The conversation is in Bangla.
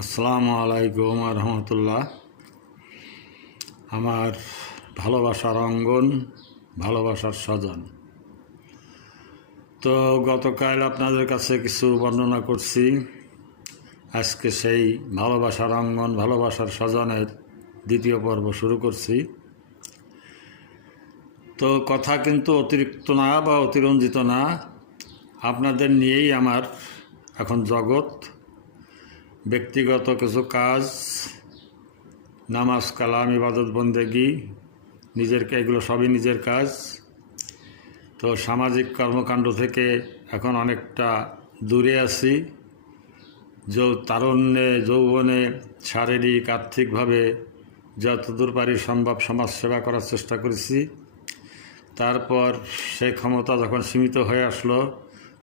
আসসালামু আলাইকুম রহমতুল্লাহ। আমার ভালোবাসার অঙ্গন, ভালোবাসার স্বজন। তো গতকাল আপনাদের কাছে কিছু বর্ণনা করছি। আজকে সেই ভালোবাসার অঙ্গন, ভালোবাসার স্বজনের দ্বিতীয় পর্ব শুরু করছি। তো কথা কিন্তু অতিরিক্ত না বা অতিরঞ্জিত না, আপনাদের নিয়েই আমার এখন জগৎ। ব্যক্তিগত কিছু কাজ, নামাজ কালাম ইবাদত বন্দেগি, এগুলো সবই নিজের কাজ। তো সামাজিক কর্মকাণ্ড থেকে এখন অনেকটা দূরে আছি। তারুণ্যে যৌবনে শারীরিক আর্থিকভাবে যতদূর পারি সম্ভব সমাজসেবা করার চেষ্টা করেছি। তারপর সেই ক্ষমতা যখন সীমিত হয়ে আসলো,